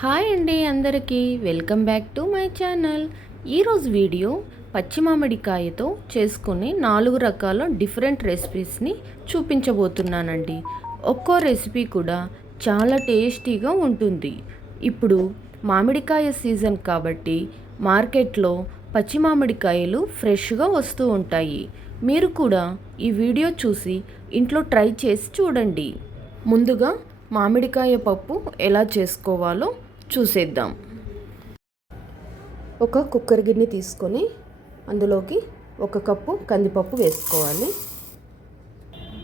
Hi అండి అందరికీ welcome back to my channel. ఈరోజు వీడియో పచ్చి మామిడికాయతో చేసుకునే 4 రకాల డిఫరెంట్ రెసిపీస్ని చూపించబోతున్నానండి. ఒక్కో రెసిపీ కూడా చాలా టేస్టీగా ఉంటుంది. ఇప్పుడు మామిడికాయ సీజన్ కాబట్టి మార్కెట్లో పచ్చి మామిడికాయలు ఫ్రెష్గా వస్తూ ఉంటాయి. మీరు కూడా ఈ వీడియో చూసి ఇంట్లో ట్రై చేసి చూడండి. ముందుగా మామిడికాయ పప్పు ఎలా చేసుకోవాలో చూసేద్దాం. ఒక కుక్కర్ గిన్నె తీసుకొని అందులోకి 1 కప్పు కందిపప్పు వేసుకోవాలి.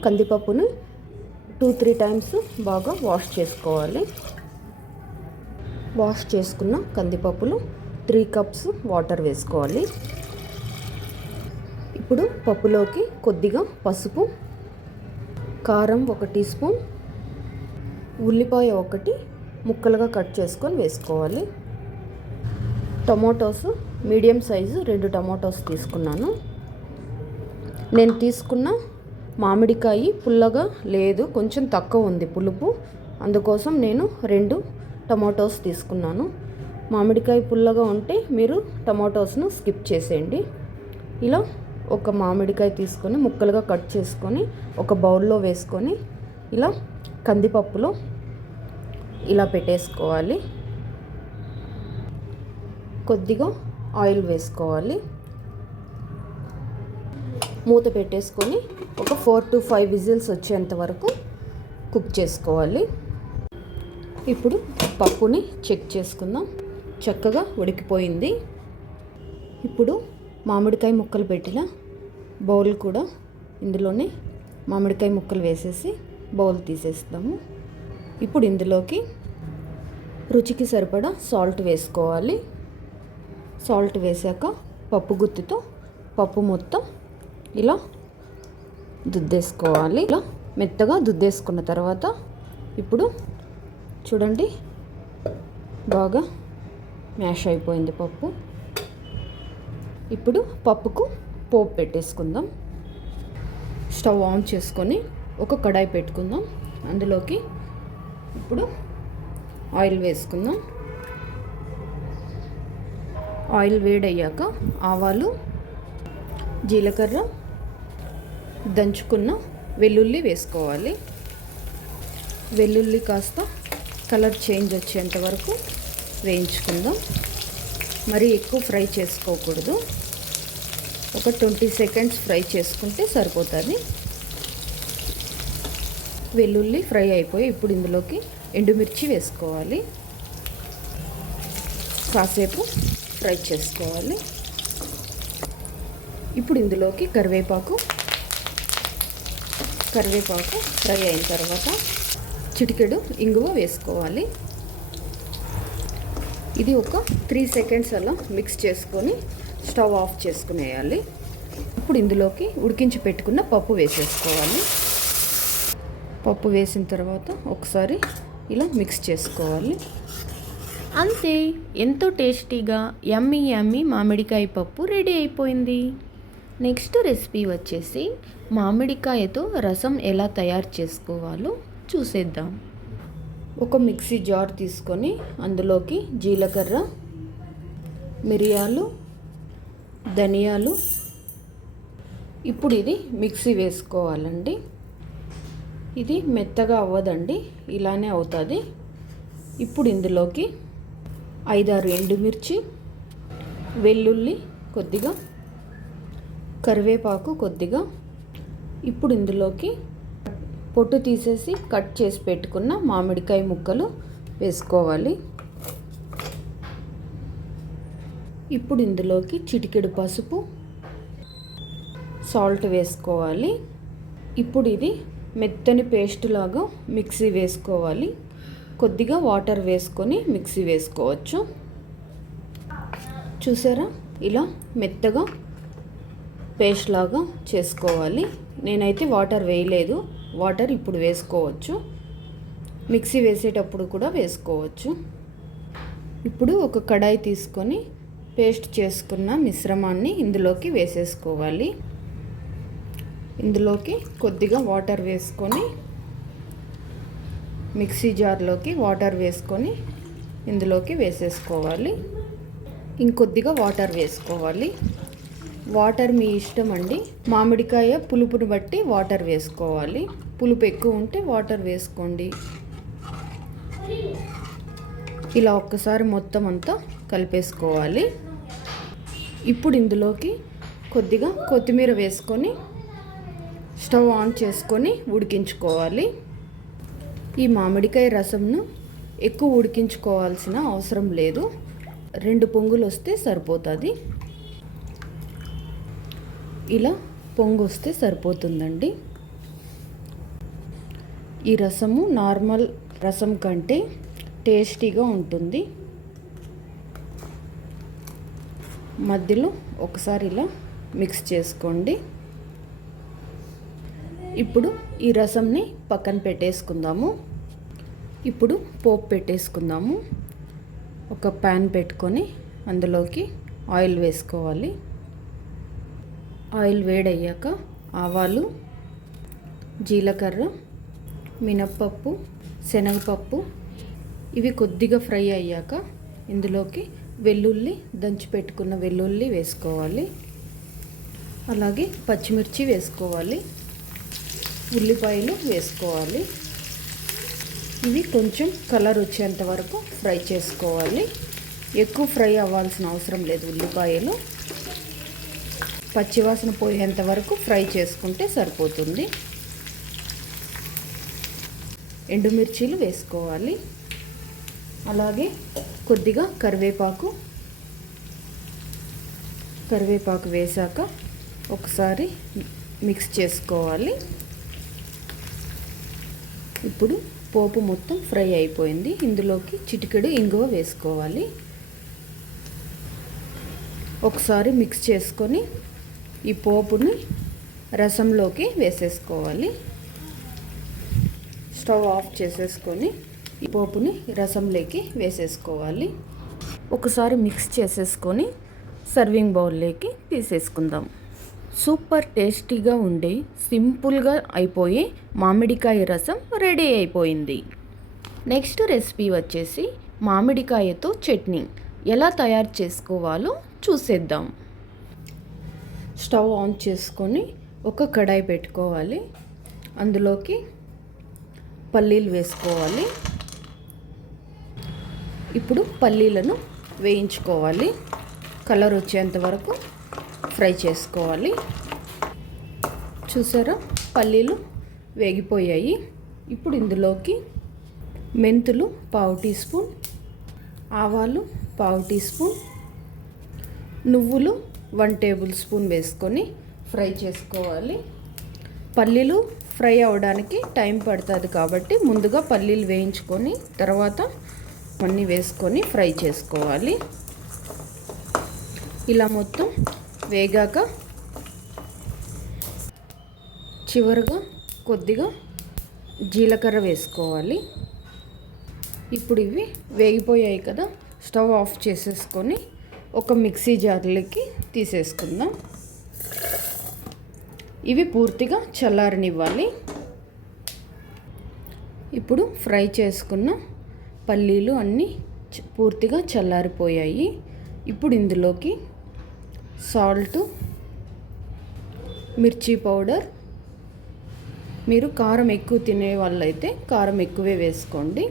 కందిపప్పుని 2-3 టైమ్స్ బాగా వాష్ చేసుకోవాలి. వాష్ చేసుకున్న కందిపప్పులు 3 కప్స్ వాటర్ వేసుకోవాలి. ఇప్పుడు పప్పులోకి కొద్దిగా పసుపు, కారం 1 టీ స్పూన్, ఉల్లిపాయ 1 ముక్కలుగా కట్ చేసుకొని వేసుకోవాలి. టమాటోస్ మీడియం సైజు 2 టమాటోస్ తీసుకున్నాను. నేను తీసుకున్న మామిడికాయ పుల్లగా లేదు, కొంచెం తక్కువ ఉంది పులుపు, అందుకోసం నేను 2 టమాటోస్ తీసుకున్నాను. మామిడికాయ పుల్లగా ఉంటే మీరు టమాటోస్ను స్కిప్ చేసేయండి. ఇలా ఒక మామిడికాయ తీసుకొని ముక్కలుగా కట్ చేసుకొని ఒక బౌల్లో వేసుకొని ఇలా కందిపప్పులో ఇలా పెట్టేసుకోవాలి. కొద్దిగా ఆయిల్ వేసుకోవాలి. మూత పెట్టేసుకొని ఒక 4-5 విజిల్స్ వచ్చేంత వరకు కుక్ చేసుకోవాలి. ఇప్పుడు పప్పుని చెక్ చేసుకుందాం. చక్కగా ఉడికిపోయింది. ఇప్పుడు మామిడికాయ ముక్కలు పెట్టిన బౌల్ కూడా ఇందులోనే మామిడికాయ ముక్కలు వేసేసి బౌల్ తీసేస్తాము. ఇప్పుడు ఇందులోకి రుచికి సరిపడా సాల్ట్ వేసుకోవాలి. సాల్ట్ వేసాక పప్పు గుత్తితో పప్పు మొత్తం ఇలా దుద్దేసుకోవాలి. ఇలా మెత్తగా దుద్దేసుకున్న తర్వాత ఇప్పుడు చూడండి బాగా మ్యాష్ అయిపోయింది పప్పు. ఇప్పుడు పప్పుకు పోపు పెట్టేసుకుందాం. స్టవ్ ఆన్ చేసుకొని ఒక కడాయి పెట్టుకుందాం. అందులోకి ఇప్పుడు ఆయిల్ వేసుకుందాం. ఆయిల్ వేడయ్యాక ఆవాలు, జీలకర్ర, దంచుకున్న వెల్లుల్లి వేసుకోవాలి. వెల్లుల్లి కాస్త కలర్ చేంజ్ వచ్చేంత వరకు వేయించుకుందాం. మరీ ఎక్కువ ఫ్రై చేసుకోకూడదు, ఒక 20 సెకండ్స్ ఫ్రై చేసుకుంటే సరిపోతుంది. వెల్లుల్లి ఫ్రై అయిపోయి ఇప్పుడు ఇందులోకి ఎండుమిర్చి వేసుకోవాలి. కాసేపు ఫ్రై చేసుకోవాలి. ఇప్పుడు ఇందులోకి కరివేపాకు ఫ్రై అయిన తర్వాత చిటికెడు ఇంగువ వేసుకోవాలి. ఇది ఒక 3 సెకండ్స్ అలా మిక్స్ చేసుకొని స్టవ్ ఆఫ్ చేసుకునేయాలి. ఇప్పుడు ఇందులోకి ఉడికించి పెట్టుకున్న పప్పు వేసేసుకోవాలి. పప్పు వేసిన తర్వాత ఒకసారి ఇలా మిక్స్ చేసుకోవాలి. అంతే, ఎంతో టేస్టీగా యమ్మీ మామిడికాయ పప్పు రెడీ అయిపోయింది. నెక్స్ట్ రెసిపీ వచ్చేసి మామిడికాయతో రసం ఎలా తయారు చేసుకోవాలో చూసేద్దాం. ఒక మిక్సీ జార్ తీసుకొని అందులోకి జీలకర్ర, మిరియాలు, ధనియాలు, ఇప్పుడు ఇది మిక్సీ వేసుకోవాలండి. ఇది మెత్తగా అవ్వదండి, ఇలానే అవుతుంది. ఇప్పుడు ఇందులోకి 5-6 ఎండుమిర్చి, వెల్లుల్లి కొద్దిగా, కరివేపాకు కొద్దిగా, ఇప్పుడు ఇందులోకి పొట్టు తీసేసి కట్ చేసి పెట్టుకున్న మామిడికాయ ముక్కలు వేసుకోవాలి. ఇప్పుడు ఇందులోకి చిటికెడు పసుపు, సాల్ట్ వేసుకోవాలి. ఇప్పుడు ఇది మెత్తని పేస్ట్ లాగా మిక్సీ వేసుకోవాలి. కొద్దిగా వాటర్ వేసుకొని మిక్సీ వేసుకోవచ్చు. చూసారా, ఇలా మెత్తగా పేస్ట్ లాగా చేసుకోవాలి. నేనైతే వాటర్ వేయలేదు, వాటర్ ఇప్పుడు వేసుకోవచ్చు. మిక్సీ వేసేటప్పుడు కూడా వేసుకోవచ్చు. ఇప్పుడు ఒక కడాయి తీసుకొని పేస్ట్ చేసుకున్న మిశ్రమాన్ని ఇందులోకి వేసేసుకోవాలి. ఇందులోకి కొద్దిగా వాటర్ వేసుకొని మిక్సీ జార్లోకి వాటర్ వేసుకొని ఇందులోకి వేసేసుకోవాలి. ఇంకొద్దిగా వాటర్ వేసుకోవాలి. వాటర్ మీ ఇష్టం అండి. మామిడికాయ పులుపుని బట్టి వాటర్ వేసుకోవాలి. పులుపు ఎక్కువ ఉంటే వాటర్ వేసుకోండి. ఇలా ఒక్కసారి మొత్తం అంతా కలిపేసుకోవాలి. ఇప్పుడు ఇందులోకి కొద్దిగా కొత్తిమీర వేసుకొని స్టవ్ ఆన్ చేసుకొని ఉడికించుకోవాలి. ఈ మామిడికాయ రసంను ఎక్కువ ఉడికించుకోవాల్సిన అవసరం లేదు. 2 పొంగులు వస్తే సరిపోతుంది. ఇలా పొంగు వస్తే సరిపోతుందండి. ఈ రసము నార్మల్ రసం కంటే టేస్టీగా ఉంటుంది. మధ్యలో ఒకసారి ఇలా మిక్స్ చేసుకోండి. ఇప్పుడు ఈ రసంని పక్కన పెట్టేసుకుందాము. ఇప్పుడు పోపు పెట్టేసుకుందాము. ఒక ప్యాన్ పెట్టుకొని అందులోకి ఆయిల్ వేసుకోవాలి. ఆయిల్ వేడయ్యాక ఆవాలు, జీలకర్ర, మినప్పప్పు, శనగపప్పు ఇవి కొద్దిగా ఫ్రై అయ్యాక ఇందులోకి వెల్లుల్లి, దంచి పెట్టుకున్న వెల్లుల్లి వేసుకోవాలి. అలాగే పచ్చిమిర్చి వేసుకోవాలి. ఉల్లిపాయలు వేసుకోవాలి. ఇవి కొంచెం కలర్ వచ్చేంత వరకు ఫ్రై చేసుకోవాలి. ఎక్కువ ఫ్రై అవ్వాల్సిన అవసరం లేదు. ఉల్లిపాయలు పచ్చివాసన పోయేంత వరకు ఫ్రై చేసుకుంటే సరిపోతుంది. ఎండుమిర్చీలు వేసుకోవాలి. అలాగే కొద్దిగా కరివేపాకు వేసాక ఒకసారి మిక్స్ చేసుకోవాలి. ఇప్పుడు పోపు మొత్తం ఫ్రై అయిపోయింది. ఇందులోకి చిటికెడు ఇంగువ వేసుకోవాలి. ఒకసారి మిక్స్ చేసుకొని ఈ పోపుని రసంలోకి వేసేసుకోవాలి. స్టవ్ ఆఫ్ చేసేసుకొని ఈ పోపుని రసంలోకి వేసేసుకోవాలి. ఒకసారి మిక్స్ చేసేసుకొని సర్వింగ్ బౌల్లోకి తీసేసుకుందాం. సూపర్ టేస్టీగా ఉండే సింపుల్గా అయిపోయే మామిడికాయ రసం రెడీ అయిపోయింది. నెక్స్ట్ రెసిపీ వచ్చేసి మామిడికాయతో చట్నీ ఎలా తయారు చేసుకోవాలో చూసేద్దాం. స్టవ్ ఆన్ చేసుకొని ఒక కడాయి పెట్టుకోవాలి. అందులోకి పల్లీలు వేసుకోవాలి. ఇప్పుడు పల్లీలను వేయించుకోవాలి. కలర్ వచ్చేంత వరకు ఫ్రై చేసుకోవాలి. చూసారా, పల్లీలు వేగిపోయాయి. ఇప్పుడు ఇందులోకి మెంతులు 1/2 టీ స్పూన్, ఆవాలు 1/2 టీ స్పూన్, నువ్వులు 1 టేబుల్ స్పూన్ వేసుకొని ఫ్రై చేసుకోవాలి. పల్లీలు ఫ్రై అవ్వడానికి టైం పడుతుంది కాబట్టి ముందుగా పల్లీలు వేయించుకొని తర్వాత అన్నీ వేసుకొని ఫ్రై చేసుకోవాలి. ఇలా మొత్తం వేగాక చివరగా కొద్దిగా జీలకర్ర వేసుకోవాలి. ఇప్పుడు ఇవి వేగిపోయాయి కదా, స్టవ్ ఆఫ్ చేసేసుకొని ఒక మిక్సీ జార్లోకి తీసేసుకుందాం. ఇవి పూర్తిగా చల్లారనివ్వాలి. ఇప్పుడు ఫ్రై చేసుకున్న పల్లీలు అన్నీ పూర్తిగా చల్లారిపోయాయి. ఇప్పుడు ఇందులోకి సాల్ట్, మిర్చి పౌడర్, మీరు కారం ఎక్కువ తినే వాళ్ళైతే కారం ఎక్కువే వేసుకోండి.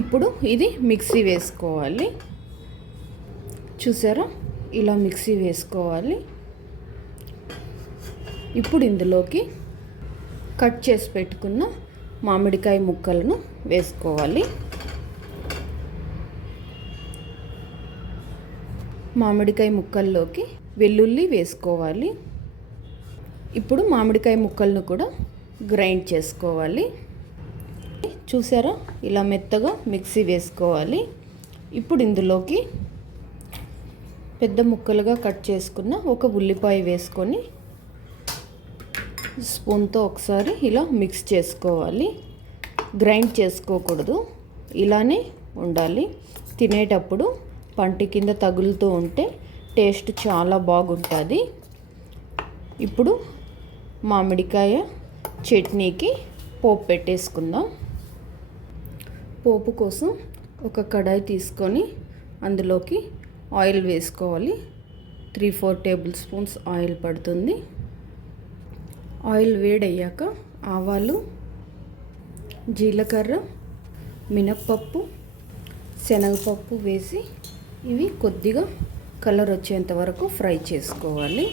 ఇప్పుడు ఇది మిక్సీ వేసుకోవాలి. చూసారా, ఇలా మిక్సీ వేసుకోవాలి. ఇప్పుడు ఇందులోకి కట్ చేసి పెట్టుకున్న మామిడికాయ ముక్కలను వేసుకోవాలి. మామిడికాయ ముక్కల్లోకి వెల్లుల్లి వేసుకోవాలి. ఇప్పుడు మామిడికాయ ముక్కలను కూడా గ్రైండ్ చేసుకోవాలి. చూసారా, ఇలా మెత్తగా మిక్సీ వేసుకోవాలి. ఇప్పుడు ఇందులోకి పెద్ద ముక్కలుగా కట్ చేసుకున్న ఒక ఉల్లిపాయ వేసుకొని స్పూన్తో ఒకసారి ఇలా మిక్స్ చేసుకోవాలి. గ్రైండ్ చేసుకోకూడదు, ఇలానే ఉండాలి. తినేటప్పుడు పంటి కింద తగులుతూ ఉంటే టేస్ట్ చాలా బాగుంటుంది. ఇప్పుడు మామిడికాయ చట్నీకి పోపు పెట్టేసుకుందాం. పోపు కోసం ఒక కడాయి తీసుకొని అందులోకి ఆయిల్ వేసుకోవాలి. 3-4 టేబుల్ స్పూన్స్ ఆయిల్ పడుతుంది. ఆయిల్ వేడయ్యాక ఆవాలు, జీలకర్ర, మినప్పప్పు, శనగపప్పు వేసి ఇవి కొద్దిగా కలర్ వచ్చేంత వరకు ఫ్రై చేసుకోవాలి.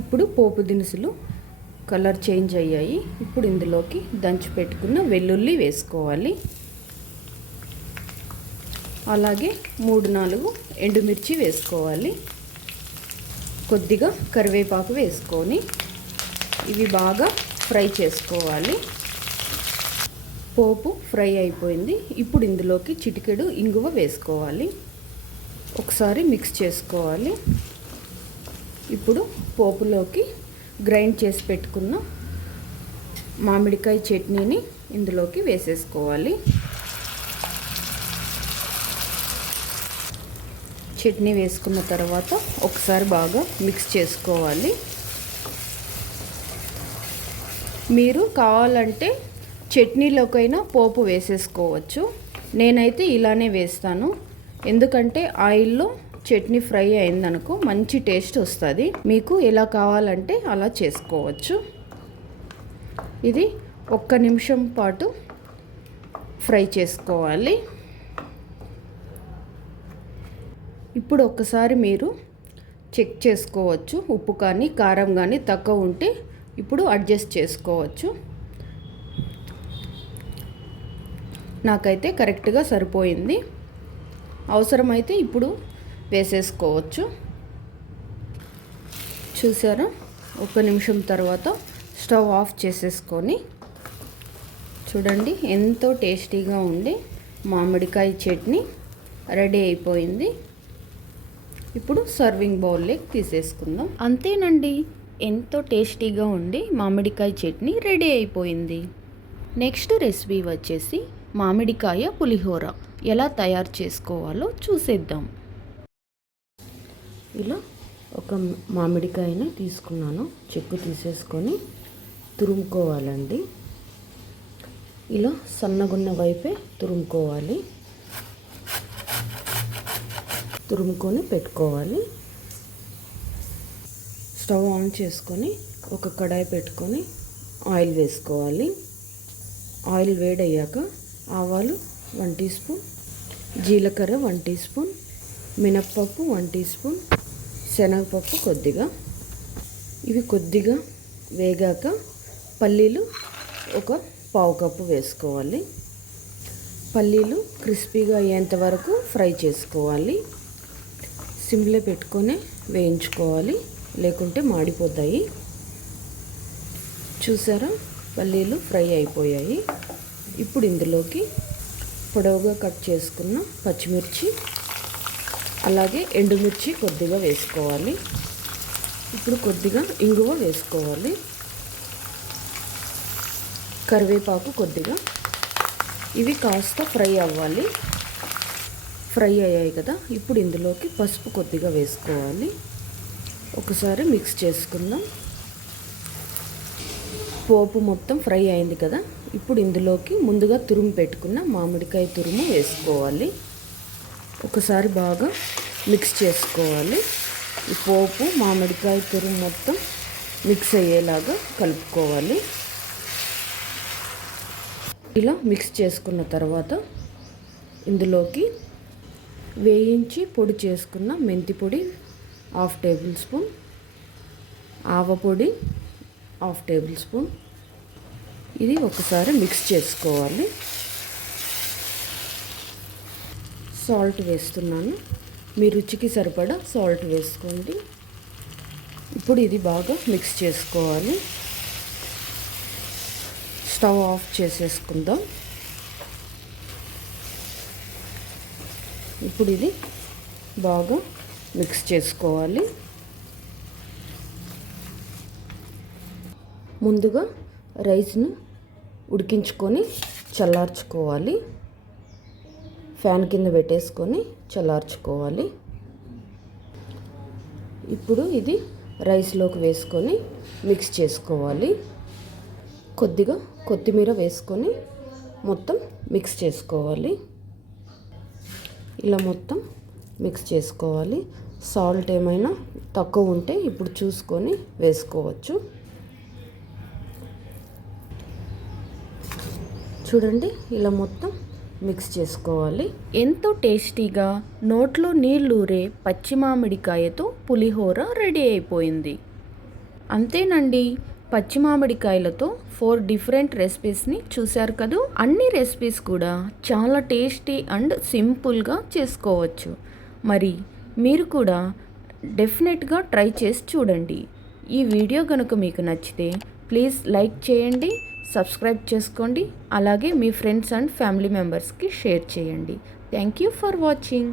ఇప్పుడు పోపు దినుసులు కలర్ చేంజ్ అయ్యాయి. ఇప్పుడు ఇందులోకి దంచి పెట్టుకున్న వెల్లుల్లి వేసుకోవాలి. అలాగే 3-4 ఎండుమిర్చి వేసుకోవాలి. కొద్దిగా కరివేపాకు వేసుకొని ఇవి బాగా ఫ్రై చేసుకోవాలి. పోపు ఫ్రై అయిపోయింది. ఇప్పుడు ఇందులోకి చిటికెడు ఇంగువ వేసుకోవాలి. ఒకసారి మిక్స్ చేసుకోవాలి. ఇప్పుడు పోపులోకి గ్రైండ్ చేసి పెట్టుకున్న మామిడికాయ చట్నీని ఇందులోకి వేసేసుకోవాలి. చట్నీ వేసుకున్న తర్వాత ఒకసారి బాగా మిక్స్ చేసుకోవాలి. మీరు కావాలంటే చట్నీలోకైనా పోపు వేసేసుకోవచ్చు. నేనైతే ఇలానే వేస్తాను. ఎందుకంటే ఆయిల్లో చట్నీ ఫ్రై అయిందనుకో మంచి టేస్ట్ వస్తుంది. మీకు ఎలా కావాలంటే అలా చేసుకోవచ్చు. ఇది 1 నిమిషం పాటు ఫ్రై చేసుకోవాలి. ఇప్పుడు ఒక్కసారి మీరు చెక్ చేసుకోవచ్చు. ఉప్పు కానీ కారం కానీ తక్కువ ఉంటే ఇప్పుడు అడ్జస్ట్ చేసుకోవచ్చు. నాకైతే కరెక్ట్గా సరిపోయింది. అవసరమైతే ఇప్పుడు వేసేసుకోవచ్చు. చూసారా? 1 నిమిషం తర్వాత స్టవ్ ఆఫ్ చేసేసుకొని చూడండి, ఎంతో టేస్టీగా ఉండే మామిడికాయ చట్నీ రెడీ అయిపోయింది. ఇప్పుడు సర్వింగ్ బౌల్లోకి తీసేసుకుందాం. అంతేనండి, ఎంతో టేస్టీగా ఉండి మామిడికాయ చట్నీ రెడీ అయిపోయింది. నెక్స్ట్ రెసిపీ వచ్చేసి మామిడికాయ పులిహోర ఎలా తయారు చేసుకోవాలో చూసేద్దాం. ఇలా ఒక మామిడికాయని తీసుకున్నాను. చెక్కు తీసేసుకొని తురుముకోవాలండి. ఇలా సన్నగున్న వైపే తురుముకోవాలి. తురుముకొని పెట్టుకోవాలి. స్టవ్ ఆన్ చేసుకొని ఒక కడాయి పెట్టుకొని ఆయిల్ వేసుకోవాలి. ఆయిల్ వేడయ్యాక ఆవాలు 1 టీ స్పూన్, జీలకర్ర 1 టీ స్పూన్, మినప్పప్పు 1 టీ స్పూన్, శనగపప్పు కొద్దిగా. ఇవి కొద్దిగా వేగాక పల్లీలు ఒక 1/2 కప్పు వేసుకోవాలి. పల్లీలు క్రిస్పీగా అయ్యేంత వరకు ఫ్రై చేసుకోవాలి. సిమ్లో పెట్టుకొని వేయించుకోవాలి, లేకుంటే మాడిపోతాయి. చూసారా? పల్లీలు ఫ్రై అయిపోయాయి. ఇప్పుడు ఇందులోకి పొడవుగా కట్ చేసుకున్న పచ్చిమిర్చి, అలాగే ఎండుమిర్చి కొద్దిగా వేసుకోవాలి. ఇప్పుడు కొద్దిగా ఇంగువ వేసుకోవాలి. కరివేపాకు కొద్దిగా. ఇవి కాస్త ఫ్రై అవ్వాలి. ఫ్రై అయ్యాయి కదా, ఇప్పుడు ఇందులోకి పసుపు కొద్దిగా వేసుకోవాలి. ఒకసారి మిక్స్ చేసుకుందాం. పోపు మొత్తం ఫ్రై అయింది కదా, ఇప్పుడు ఇందులోకి ముందుగా తురుము పెట్టుకున్న మామిడికాయ తురుము వేసుకోవాలి. ఒకసారి బాగా మిక్స్ చేసుకోవాలి. ఈ పోపు మామిడికాయ తురుము మొత్తం మిక్స్ అయ్యేలాగా కలుపుకోవాలి. ఇలా మిక్స్ చేసుకున్న తర్వాత ఇందులోకి వేయించి పొడి చేసుకున్న మెంతి పొడి 1/2 టేబుల్ స్పూన్, ఆవపొడి 1/2 టేబుల్ స్పూన్. ఇది ఒకసారి మిక్స్ చేసుకోవాలి. సాల్ట్ వేస్తున్నాను. మీ రుచికి సరిపడా సాల్ట్ వేసుకోండి. ఇప్పుడు ఇది బాగా మిక్స్ చేసుకోవాలి. స్టవ్ ఆఫ్ చేసేసుకుందాం. ఇప్పుడు ఇది బాగా మిక్స్ చేసుకోవాలి. ముందుగా రైస్ను ఉడికించుకొని చల్లార్చుకోవాలి. ఫ్యాన్ కింద పెట్టేసుకొని చల్లార్చుకోవాలి. ఇప్పుడు ఇది రైస్లోకి వేసుకొని మిక్స్ చేసుకోవాలి. కొద్దిగా కొత్తిమీర వేసుకొని మొత్తం మిక్స్ చేసుకోవాలి. ఇలా మొత్తం మిక్స్ చేసుకోవాలి. సాల్ట్ ఏమైనా తక్కువ ఉంటే ఇప్పుడు చూసుకొని వేసుకోవచ్చు. చూడండి, ఇలా మొత్తం మిక్స్ చేసుకోవాలి. ఎంతో టేస్టీగా నోట్లో నీళ్ళూరే పచ్చి మామిడికాయతో పులిహోర రెడీ అయిపోయింది. అంతేనండి, పచ్చి మామిడికాయలతో 4 డిఫరెంట్ రెసిపీస్ని చూశారు కదూ. అన్ని రెసిపీస్ కూడా చాలా టేస్టీ అండ్ సింపుల్గా చేసుకోవచ్చు. మరి మీరు కూడా డెఫినెట్గా ట్రై చేసి చూడండి. ఈ వీడియో కనుక మీకు నచ్చితే ప్లీజ్ లైక్ చేయండి, సబ్స్క్రైబ్ చేసుకోండి, అలాగే మీ ఫ్రెండ్స్ అండ్ ఫ్యామిలీ మెంబర్స్కి షేర్ చేయండి. Thank you for watching.